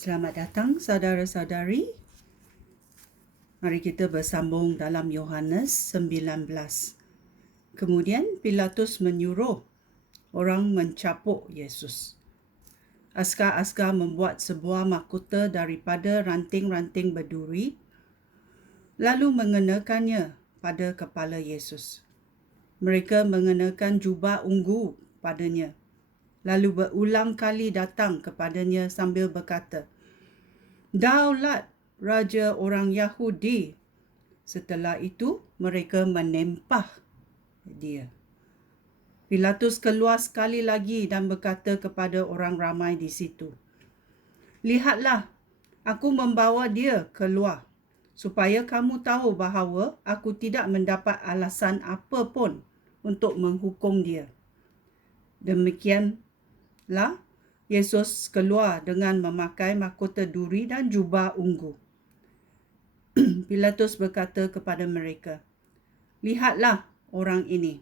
Selamat datang saudara-saudari. Mari kita bersambung dalam Yohanes 19. Kemudian Pilatus menyuruh orang mencapuk Yesus. Askar-askar membuat sebuah mahkota daripada ranting-ranting berduri, lalu mengenakannya pada kepala Yesus. Mereka mengenakan jubah ungu padanya, lalu berulang kali datang kepadanya sambil berkata, "Daulat Raja orang Yahudi." Setelah itu, mereka menempah dia. Pilatus keluar sekali lagi dan berkata kepada orang ramai di situ, "Lihatlah, aku membawa dia keluar, supaya kamu tahu bahawa aku tidak mendapat alasan apa pun untuk menghukum dia." Demikianlah, Yesus keluar dengan memakai mahkota duri dan jubah ungu. Pilatus berkata kepada mereka, "Lihatlah orang ini."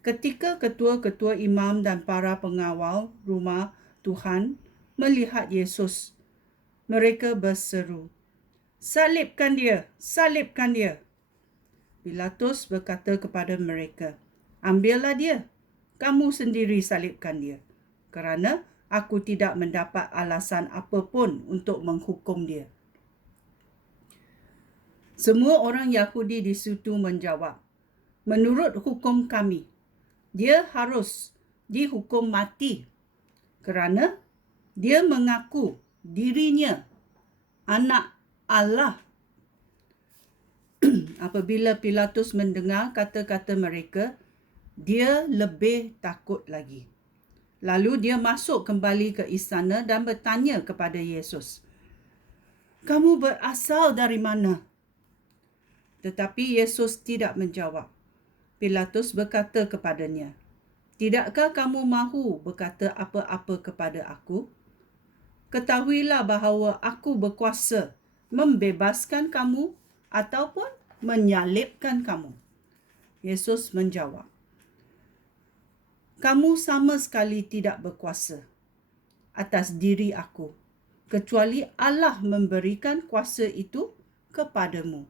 Ketika ketua-ketua imam dan para pengawal rumah Tuhan melihat Yesus, mereka berseru, "Salibkan dia, salibkan dia." Pilatus berkata kepada mereka, "Ambillah dia, kamu sendiri salibkan dia, kerana aku tidak mendapat alasan apa pun untuk menghukum dia." Semua orang Yahudi di situ menjawab, "Menurut hukum kami, dia harus dihukum mati kerana dia mengaku dirinya anak Allah." Apabila Pilatus mendengar kata-kata mereka, dia lebih takut lagi. Lalu dia masuk kembali ke istana dan bertanya kepada Yesus, "Kamu berasal dari mana?" Tetapi Yesus tidak menjawab. Pilatus berkata kepadanya, "Tidakkah kamu mahu berkata apa-apa kepada aku? Ketahuilah bahawa aku berkuasa membebaskan kamu ataupun menyalibkan kamu." Yesus menjawab, "Kamu sama sekali tidak berkuasa atas diri aku, kecuali Allah memberikan kuasa itu kepadamu.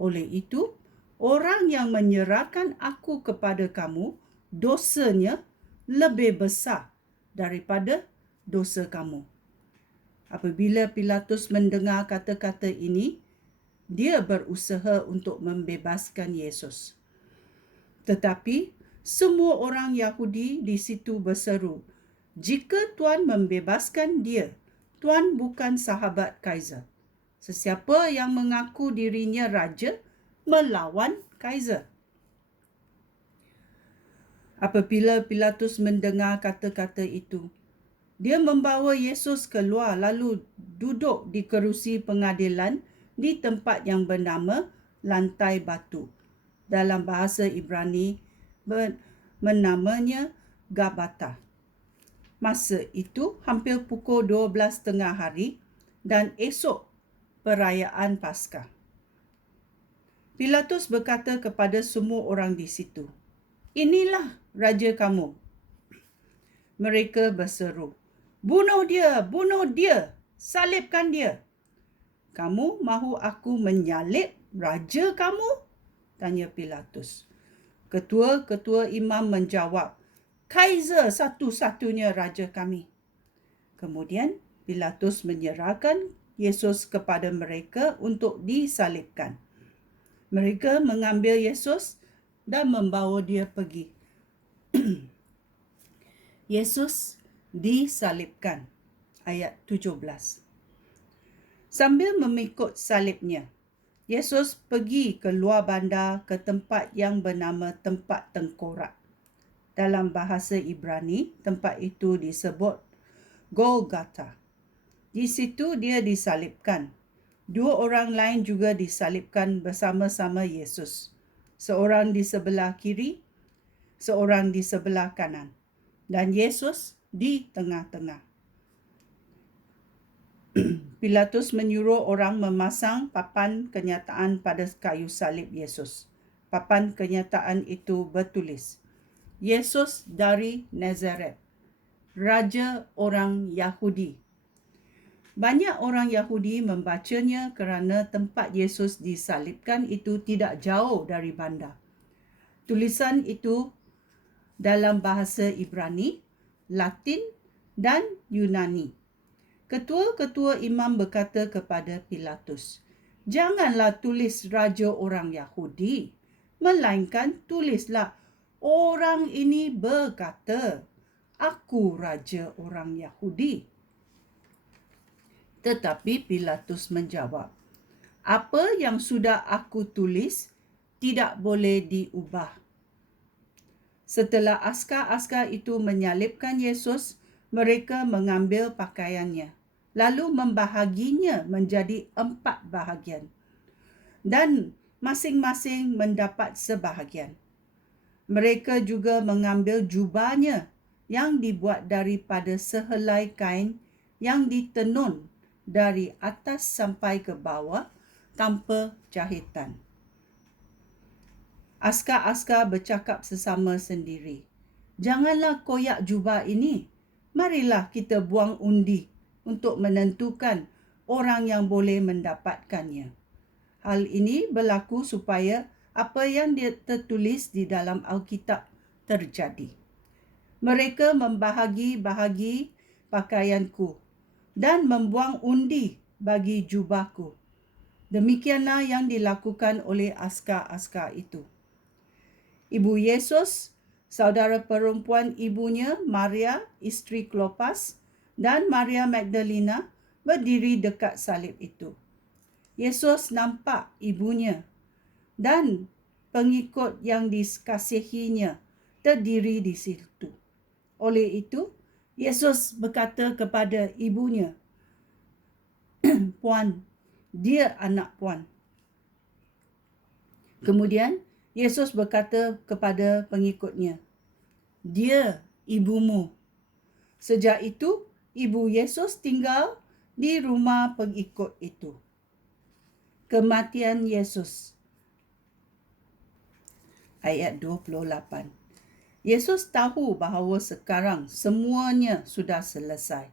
Oleh itu, orang yang menyerahkan aku kepada kamu, dosanya lebih besar daripada dosa kamu." Apabila Pilatus mendengar kata-kata ini, dia berusaha untuk membebaskan Yesus. Tetapi semua orang Yahudi di situ berseru, "Jika Tuan membebaskan dia, Tuan bukan sahabat Kaisar. Sesiapa yang mengaku dirinya raja melawan Kaisar." Apabila Pilatus mendengar kata-kata itu, dia membawa Yesus keluar lalu duduk di kerusi pengadilan di tempat yang bernama Lantai Batu. Dalam bahasa Ibrani menamanya Gabata. Masa itu hampir pukul 12:30 hari dan esok perayaan Paskah. Pilatus berkata kepada semua orang di situ, "Inilah raja kamu." Mereka berseru, "Bunuh dia, bunuh dia, salibkan dia." "Kamu mahu aku menyalib raja kamu?" tanya Pilatus. Ketua-ketua imam menjawab, "Kaisar satu-satunya raja kami." Kemudian Pilatus menyerahkan Yesus kepada mereka untuk disalibkan. Mereka mengambil Yesus dan membawa dia pergi. Yesus disalibkan. Ayat 17. Sambil memikut salibnya, Yesus pergi ke luar bandar ke tempat yang bernama Tempat Tengkorak. Dalam bahasa Ibrani, tempat itu disebut Golgotha. Di situ dia disalibkan. Dua orang lain juga disalibkan bersama-sama Yesus. Seorang di sebelah kiri, seorang di sebelah kanan. Dan Yesus di tengah-tengah. Pilatus menyuruh orang memasang papan kenyataan pada kayu salib Yesus. Papan kenyataan itu bertulis, "Yesus dari Nazaret, Raja orang Yahudi." Banyak orang Yahudi membacanya kerana tempat Yesus disalibkan itu tidak jauh dari bandar. Tulisan itu dalam bahasa Ibrani, Latin dan Yunani. Ketua-ketua imam berkata kepada Pilatus, "Janganlah tulis raja orang Yahudi, melainkan tulislah orang ini berkata, aku raja orang Yahudi." Tetapi Pilatus menjawab, "Apa yang sudah aku tulis tidak boleh diubah." Setelah askar-askar itu menyalibkan Yesus, mereka mengambil pakaiannya, lalu membahaginya menjadi 4 bahagian, dan masing-masing mendapat sebahagian. Mereka juga mengambil jubahnya yang dibuat daripada sehelai kain yang ditenun dari atas sampai ke bawah tanpa jahitan. Askar-askar bercakap sesama sendiri, "Janganlah koyak jubah ini. Marilah kita buang undi untuk menentukan orang yang boleh mendapatkannya." Hal ini berlaku supaya apa yang tertulis di dalam Alkitab terjadi. "Mereka membahagi-bahagi pakaianku dan membuang undi bagi jubahku." Demikianlah yang dilakukan oleh askar-askar itu. Ibu Yesus, saudara perempuan ibunya Maria, isteri Klopas, dan Maria Magdalena berdiri dekat salib itu. Yesus nampak ibunya dan pengikut yang dikasihinya terdiri di situ. Oleh itu, Yesus berkata kepada ibunya, "Puan, dia anak puan." Kemudian, Yesus berkata kepada pengikutnya, "Dia ibumu." Sejak itu, ibu Yesus tinggal di rumah pengikut itu. Kematian Yesus. Ayat 28. Yesus tahu bahawa sekarang semuanya sudah selesai,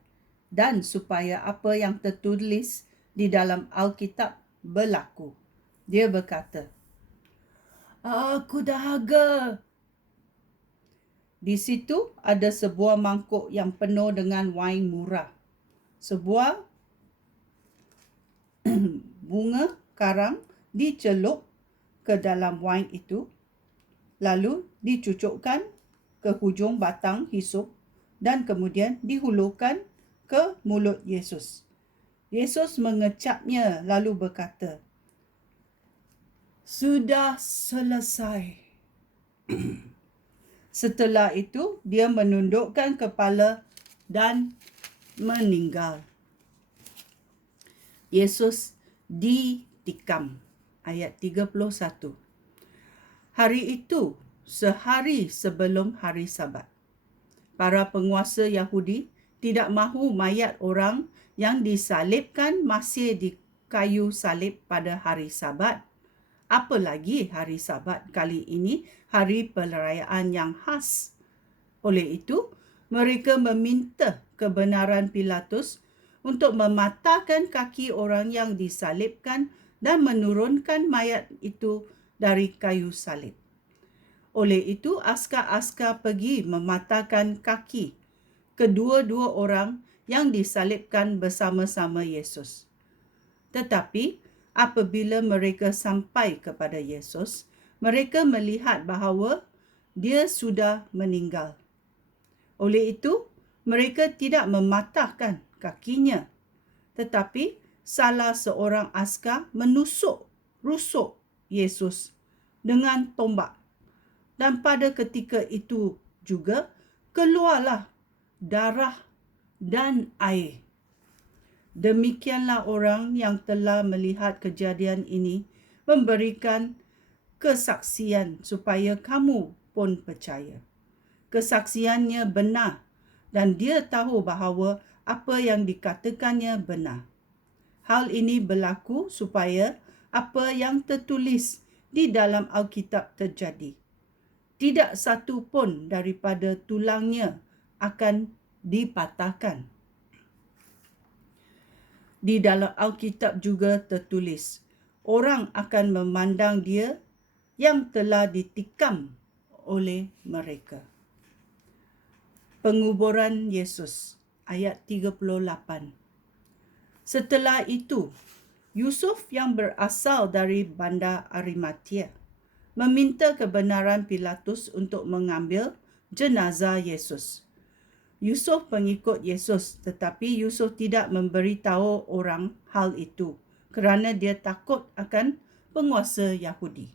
dan supaya apa yang tertulis di dalam Alkitab berlaku. Dia berkata, "Aku dahaga." Di situ ada sebuah mangkuk yang penuh dengan wain murah. Sebuah bunga karang dicelup ke dalam wain itu, lalu dicucukkan ke hujung batang hisop dan kemudian dihulurkan ke mulut Yesus. Yesus mengecapnya lalu berkata, "Sudah selesai." Setelah itu, dia menundukkan kepala dan meninggal. Yesus ditikam. Ayat 31. Hari itu, sehari sebelum hari Sabat, para penguasa Yahudi tidak mahu mayat orang yang disalibkan masih di kayu salib pada hari Sabat. Apalagi hari Sabat kali ini hari perayaan yang khas. Oleh itu, mereka meminta kebenaran Pilatus untuk mematahkan kaki orang yang disalibkan dan menurunkan mayat itu dari kayu salib. Oleh itu, askar-askar pergi mematahkan kaki kedua-dua orang yang disalibkan bersama-sama Yesus. Tetapi, apabila mereka sampai kepada Yesus, mereka melihat bahawa dia sudah meninggal. Oleh itu, mereka tidak mematahkan kakinya, tetapi salah seorang askar rusuk Yesus dengan tombak. Dan pada ketika itu juga keluarlah darah dan air. Demikianlah orang yang telah melihat kejadian ini memberikan kesaksian supaya kamu pun percaya. Kesaksiannya benar dan dia tahu bahawa apa yang dikatakannya benar. Hal ini berlaku supaya apa yang tertulis di dalam Alkitab terjadi. Tidak satu pun daripada tulangnya akan dipatahkan. Di dalam Alkitab juga tertulis, orang akan memandang dia yang telah ditikam oleh mereka. Penguburan Yesus, ayat 38. Setelah itu, Yusuf yang berasal dari bandar Arimatia meminta kebenaran Pilatus untuk mengambil jenazah Yesus. Yusuf pengikut Yesus, tetapi Yusuf tidak memberitahu orang hal itu kerana dia takut akan penguasa Yahudi.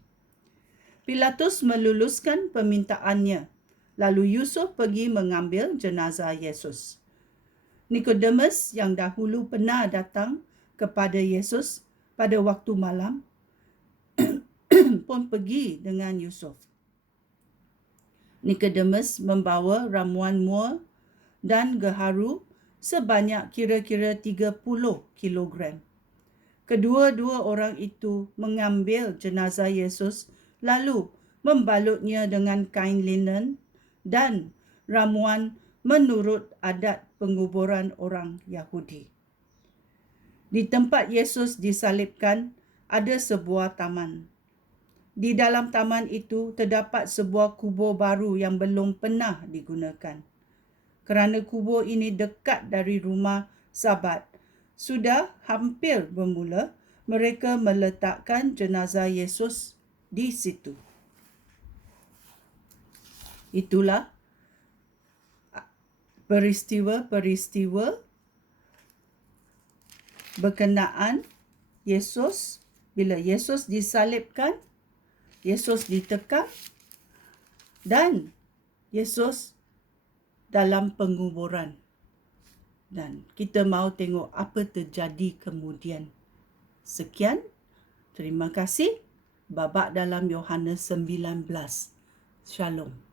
Pilatus meluluskan permintaannya, lalu Yusuf pergi mengambil jenazah Yesus. Nikodemus yang dahulu pernah datang kepada Yesus pada waktu malam pun pergi dengan Yusuf. Nikodemus membawa ramuan mur dan gaharu sebanyak kira-kira 30 kilogram. Kedua-dua orang itu mengambil jenazah Yesus lalu membalutnya dengan kain linen dan ramuan menurut adat penguburan orang Yahudi. Di tempat Yesus disalibkan ada sebuah taman. Di dalam taman itu terdapat sebuah kubur baru yang belum pernah digunakan. Kerana kubur ini dekat dari rumah Sabat, sudah hampir bermula mereka meletakkan jenazah Yesus di situ. Itulah peristiwa-peristiwa berkenaan Yesus. Bila Yesus disalibkan, Yesus ditekam, dan Yesus dalam penguburan. Dan kita mahu tengok apa terjadi kemudian. Sekian, terima kasih. Babak dalam Yohanes 19. Shalom.